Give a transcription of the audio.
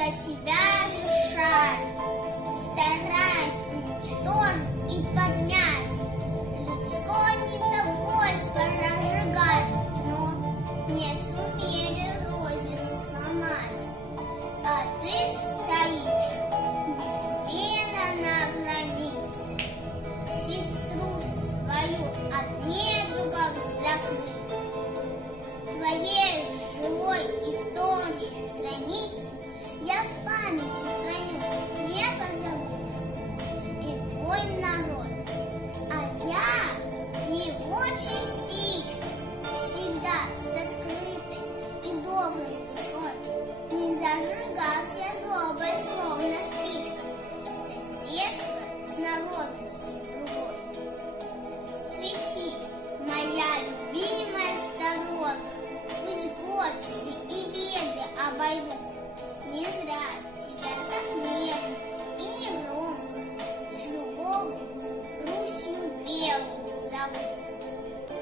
за тебя решаю, стараясь уничтожить и подмять. Людское недовольство разжигали, но не сумели родину сломать. А ты стоишь без пена на границе, сестру свою от недругов закрыв. Твоей живой истории страниц я в памяти храню, не позабыв, и твой народ, а я его частичка, всегда с открытой и доброй душой. Не зажигался я злобой, словно спичка, соседство с народностью другой. Цвети, моя любимая сторона, пусть горести и беды обойдут.